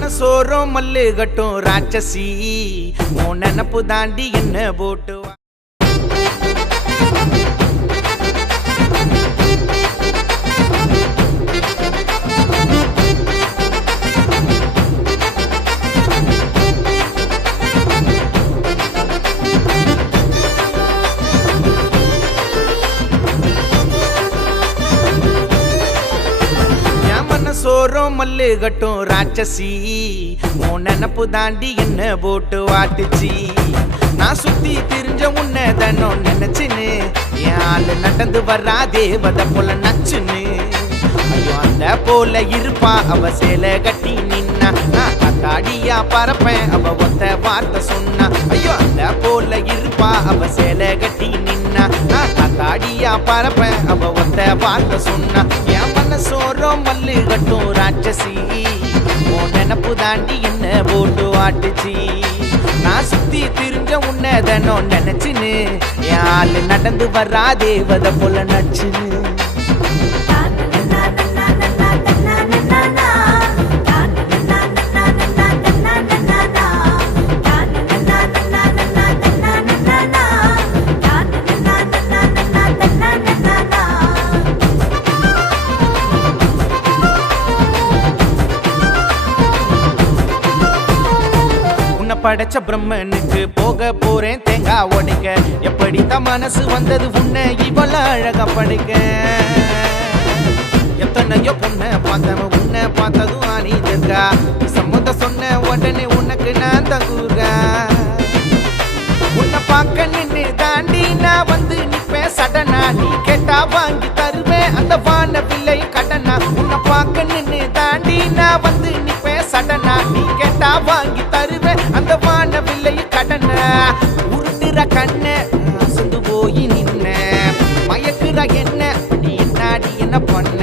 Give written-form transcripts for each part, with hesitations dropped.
மனசோரம் மல்லு கட்டும் ராட்சசி உன் நினப்பு தாண்டி என்ன போட்டு சோரம் மல்லு கட்டும் ராட்சசி உன் நினப்பு தாண்டி என்ன போட்டு வாட்டுச்சு நான் சுத்தி திரிஞ்ச உன்னை தன்னும் நினைச்சுன்னு என் ஆளு நடந்து வர்றா தேவதை போல நச்சுன்னு ஐயோ அந்த போல இருப்பா அவ சேலை கட்டி நின்னா நான் காத்தாடியா பறப்பேன் அவ ஒத்த வார்த்தை சொன்னா ஐயோ அந்த போல இருப்பா அவ சேலை கட்டி நின்னா நான் காத்தாடியா பறப்பேன் அவ ஒத்த வார்த்தை சொன்னா என் மனசோரம் மல்லு கட்டும் ராட்சசி உன் நினப்பு தாண்டி என்ன போட்டு வாட்டுச்சு நான் சுத்தி திரிஞ்ச உன்னை தன்னும் நினைச்சுன்னு என் ஆளு நடந்து வர்றா தேவதை போல நச்சுன்னு படைச்ச பிரம்மனுக்கு போக போறேன் தேங்காய் உடைக்க எப்படித்தான் மனசு வந்தது உன்னை இவள அழகா படைக்க எத்தனையோ பொண்ணை பார்த்தவன் உன்னை பார்த்ததும் அணிந்திருக்கா சம்மந்த சொன்ன உடனே உனக்கு நான் தங்குறா உன்னை பார்க்க நின்று தாண்டி நான் வந்து நிப்பேன் சடனா நீ கேட்டா வாங்கி தருவேன் அந்த வான பிள்ளை கடனா உன்னை பார்க்க நின்று தாண்டி நான் வந்து நிப்பேன் சடனா நீ கேட்டா வாங்கி தருவேன் அந்த வான பிள்ளை கடனா உருட்டுற கண்ண அசந்து போய் நின்ன மயக்குற என்ன நீ என்னாடி என்ன பண்ண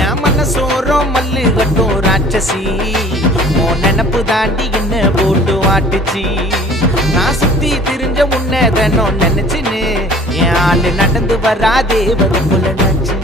என் மனசோரம் மல்லு கட்டும் ராட்சசி உன் நினப்பு தாண்டி என்ன போட்டு வாட்டுச்சு நான் சுத்தி திரிஞ்ச உன்னை தன்னும் நினைச்சுன்னு என் ஆளு நடந்து வர்றா தேவதை போல நச்சு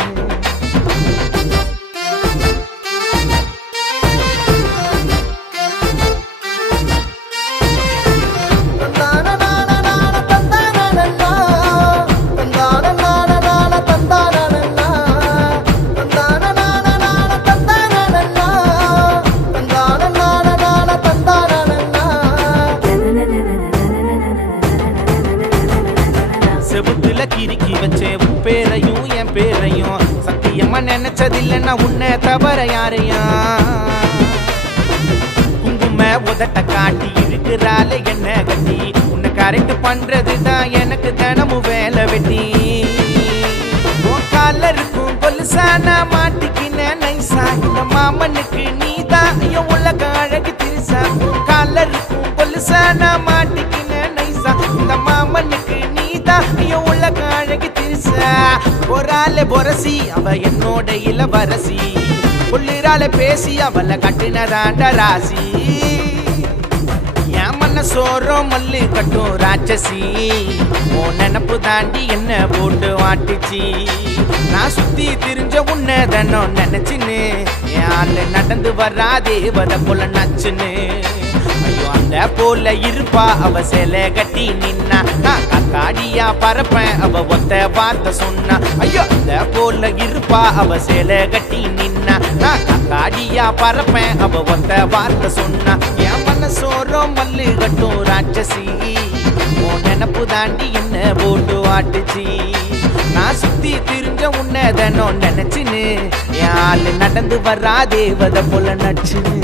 செவுத்துல கிறுக்கி வச்சேன் உன் பேரையும் என் பேரையும் சத்தியமா நினைச்சதில்லைன்னா உன்னை தவற யாரையும் குங்கும உதட்ட காட்டி இருக்கிறால என்ன கட்டி உன்னை கரெக்ட் பண்றதுதான் எனக்கு தினமும் வேலை வெட்டி உன் கால இருக்கும் கொலுசான மாட்டிக்கின நைசா இந்த மாமனுக்கு நீதான் ஐயோ உலக அழகு திருசா கால இருக்கும் கொலுசான மாட்டிக்கின நைசா இந்த மாமனுக்கு ஐயோ உலக அழகு திருசா ஒரு பொரசி அவ என்னோட இளவரசி உள்ளிரால பேசி அவளை கட்டினதாண்ட ராசி என் மனசோரம் மல்லு கட்டும் ராட்சசி உன் நினப்பு தாண்டி என்ன போட்டு வாட்டுச்சு நான் சுத்தி திரிஞ்ச உன்னை தன்னும் நினைச்சுன்னு என் ஆளு நடந்து வர்றா தேவதை போல நச்சுன்னு ஐயோ அந்த போல இருப்பா அவ சேலை கட்டி நின்னா நான் காத்தாடியா பறப்பேன் அவ ஒத்த வார்த்தை சொன்னா ஐயோ அந்த போல இருப்பா அவ சேலை கட்டி நின்னா நான் காத்தாடியா பறப்பேன் அவ ஒத்த வார்த்தை சொன்னா என் மனசோரம் மல்லு கட்டும் ராட்சசி உன் நினப்பு தாண்டி என்ன போட்டு வாட்டுச்சு நான் சுத்தி திரிஞ்ச உன்னை தன்னும் நினைச்சுன்னு என் ஆளு நடந்து வர்றா தேவதை போல நச்சுன்னு